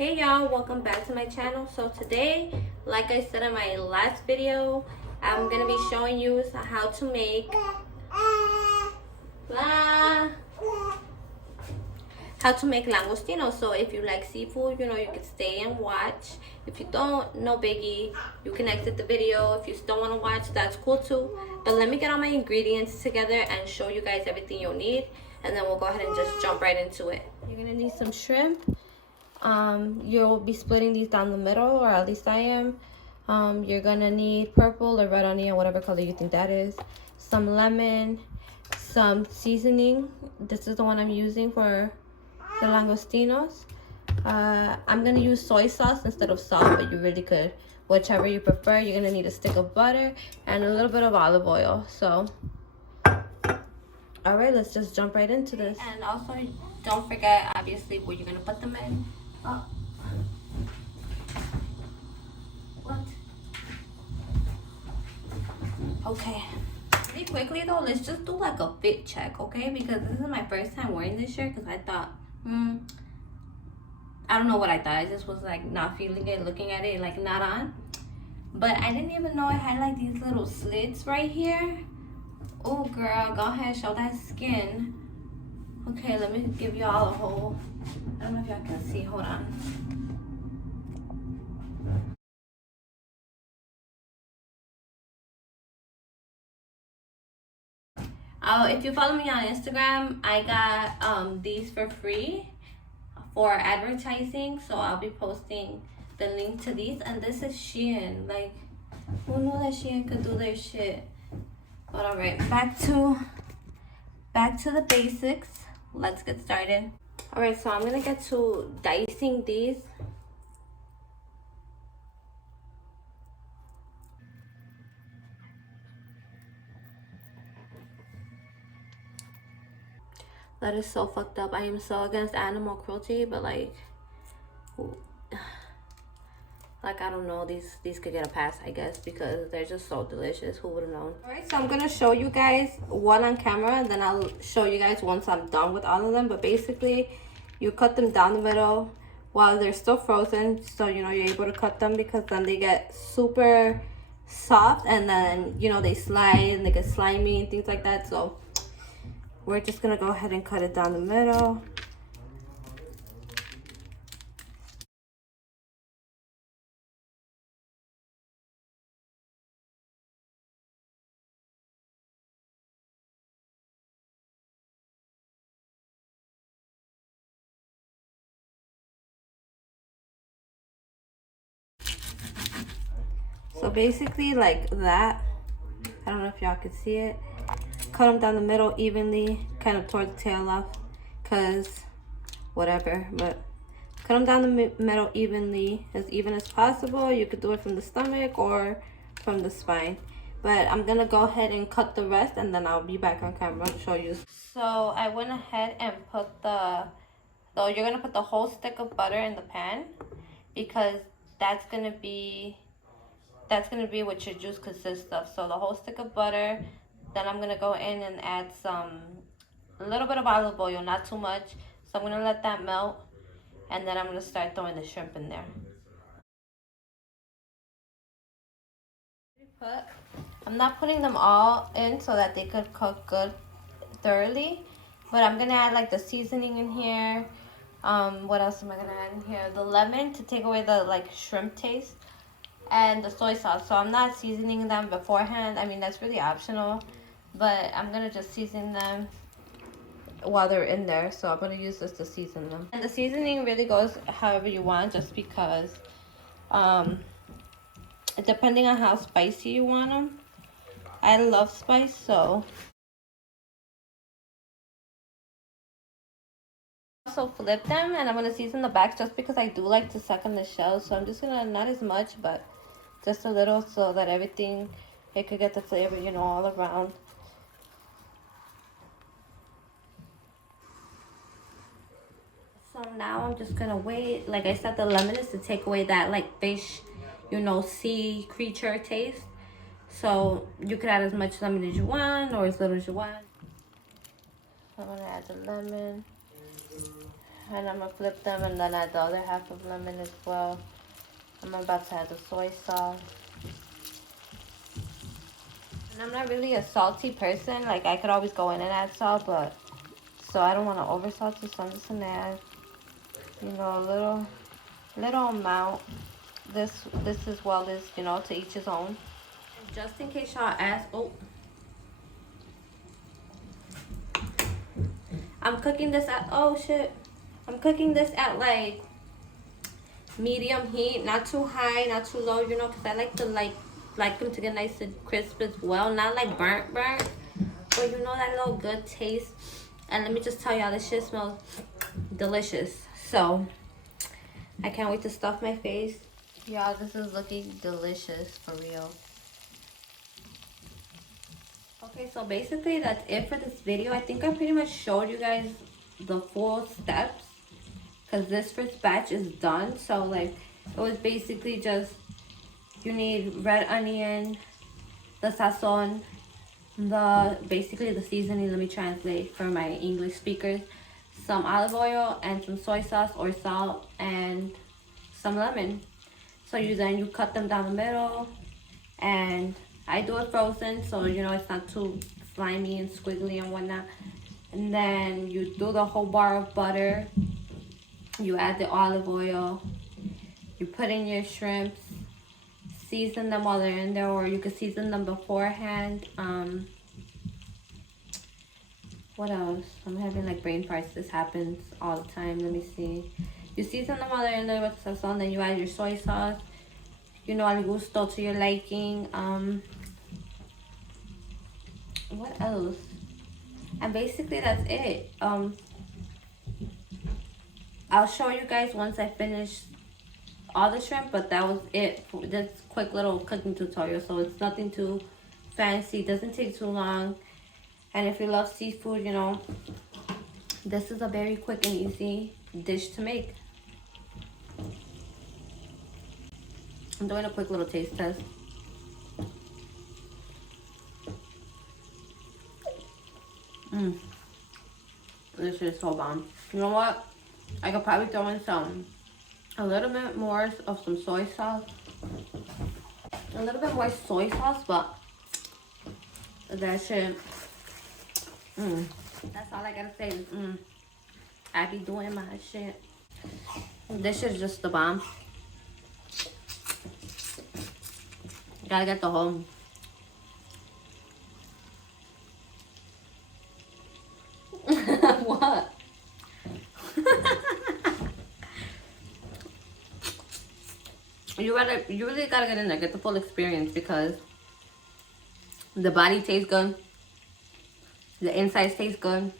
Hey y'all, welcome back to my channel. So today, like I said in my last video, I'm gonna be showing you how to make langostinos. So if you like seafood, you can stay and watch. If you don't, no biggie, you can exit the video. If you still want to watch, that's cool too. But let me get all my ingredients together and show you guys everything you'll need, and then we'll go ahead and just jump right into it. You're gonna need some shrimp. You'll be splitting these down the middle, or at least I am. You're gonna need purple or red onion, whatever color you think that is, some lemon, some seasoning. This is the one I'm using for the langostinos. I'm gonna use soy sauce instead of salt, but you really could whichever you prefer. You're gonna need a stick of butter and a little bit of olive oil. So all right, let's just jump right into this. And also, don't forget obviously where you're gonna put them in. Oh. What? Okay. Pretty quickly though, let's just do like a fit check, okay? Because this is my first time wearing this shirt, because I thought, I don't know what I thought. I just was like not feeling it, looking at it, like not on. But I didn't even know it had like these little slits right here. Oh girl, go ahead, show that skin. Okay, let me give y'all a whole, I don't know if y'all can see, hold on. If you follow me on Instagram, I got these for free for advertising, so I'll be posting the link to these. And this is Shein. Like, who knew that Shein could do their shit? But all right, back to the basics. Let's get started. All right, so I'm gonna get to dicing these. That is so fucked up. I am so against animal cruelty, but like I don't know, these could get a pass, I guess, because they're just so delicious. Who would have known? All right, so I'm gonna show you guys one on camera, and then I'll show you guys once I'm done with all of them. But basically, you cut them down the middle while they're still frozen, so you're able to cut them, because then they get super soft, and then they slide and they get slimy and things like that. So we're just gonna go ahead and cut it down the middle. So basically like that. I don't know if y'all can see it. Cut them down the middle evenly, kind of towards the tail off, because whatever, but cut them down the middle evenly, as even as possible. You could do it from the stomach or from the spine, but I'm gonna go ahead and cut the rest, and then I'll be back on camera to show you. So I went ahead and put you're gonna put the whole stick of butter in the pan, because that's gonna be what your juice consists of. So the whole stick of butter. Then I'm gonna go in and add a little bit of olive oil, not too much. So I'm gonna let that melt, and then I'm gonna start throwing the shrimp in there. I'm not putting them all in so that they could cook good thoroughly, but I'm gonna add like the seasoning in here. What else am I gonna add in here? The lemon to take away the like shrimp taste, and the soy sauce. So I'm not seasoning them beforehand. I mean, that's really optional, but I'm gonna just season them while they're in there. So I'm gonna use this to season them, and the seasoning really goes however you want, just because depending on how spicy you want them. I love spice, so also flip them, and I'm gonna season the back just because I do like to suck on the shells. So I'm just gonna, not as much, but just a little, so that it could get the flavor all around. So now I'm just gonna wait. Like I said, the lemon is to take away that like fish, sea creature taste. So you could add as much lemon as you want, or as little as you want. I'm gonna add the lemon. And I'm gonna flip them and then add the other half of lemon as well. I'm about to add the soy sauce. And I'm not really a salty person. Like, I could always go in and add salt, but so I don't want to over salt it, so I'm just gonna add, you know, a little amount. This as well as, you know, to each his own. And just in case y'all ask, oh, I'm cooking this at, oh shit, I'm cooking this at like medium heat, not too high, not too low, you know, because I like to like them to get nice and crisp as well, not like burnt, but you know, that little good taste. And let me just tell y'all, this shit smells delicious. So I can't wait to stuff my face. Y'all, this is looking delicious for real. Okay, so basically that's it for this video. I think I pretty much showed you guys the full steps, because this first batch is done. So like, it was basically just, you need red onion, the sazon, basically the seasoning. Let me translate for my English speakers. Some olive oil and some soy sauce or salt and some lemon. So you cut them down the middle, and I do it frozen, so you know it's not too slimy and squiggly and whatnot. And then you do the whole bar of butter. You add the olive oil. You put in your shrimps. Season them while they're in there, or you could season them beforehand. What else? I'm having like brain farts. This happens all the time. Let me see. You season them while they're in there with sazon, then you add your soy sauce. You know, al gusto, to your liking. What else? And basically that's it. I'll show you guys once I finish all the shrimp, but that was it for this quick little cooking tutorial. So it's nothing too fancy, doesn't take too long. And if you love seafood, you know, this is a very quick and easy dish to make. I'm doing a quick little taste test. This shit is so bomb. You know what? I could probably throw in a little bit more of some soy sauce. A little bit more soy sauce, but that shit, that's all I gotta say is, I be doing my shit. This is just the bomb. Gotta get the whole. What? You really gotta get in there, get the full experience, because the body tastes good, the insides taste good,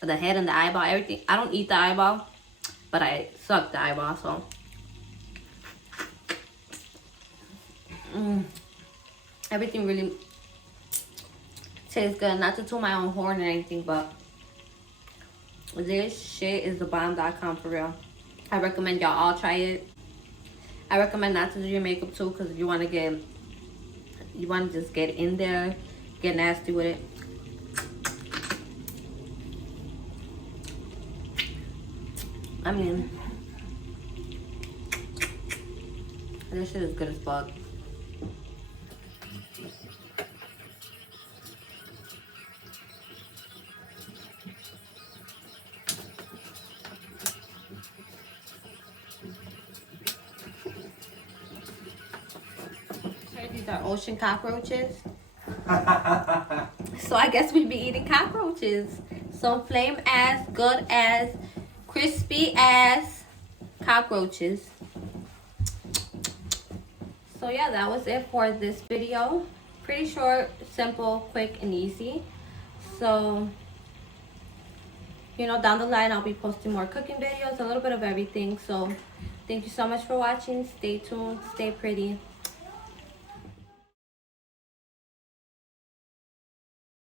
the head and the eyeball, everything. I don't eat the eyeball, but I suck the eyeball, so. Everything really tastes good. Not to toot my own horn or anything, but this shit is the bomb.com for real. I recommend y'all all try it. I recommend not to do your makeup too, because if you want to just get in there, get nasty with it. I mean, this shit is good as fuck. These are ocean cockroaches. So I guess we'd be eating cockroaches. So flame ass, good as, crispy ass cockroaches. So yeah, that was it for this video. Pretty short, simple, quick, and easy. So, you know, down the line I'll be posting more cooking videos, a little bit of everything. So thank you so much for watching. Stay tuned, stay pretty.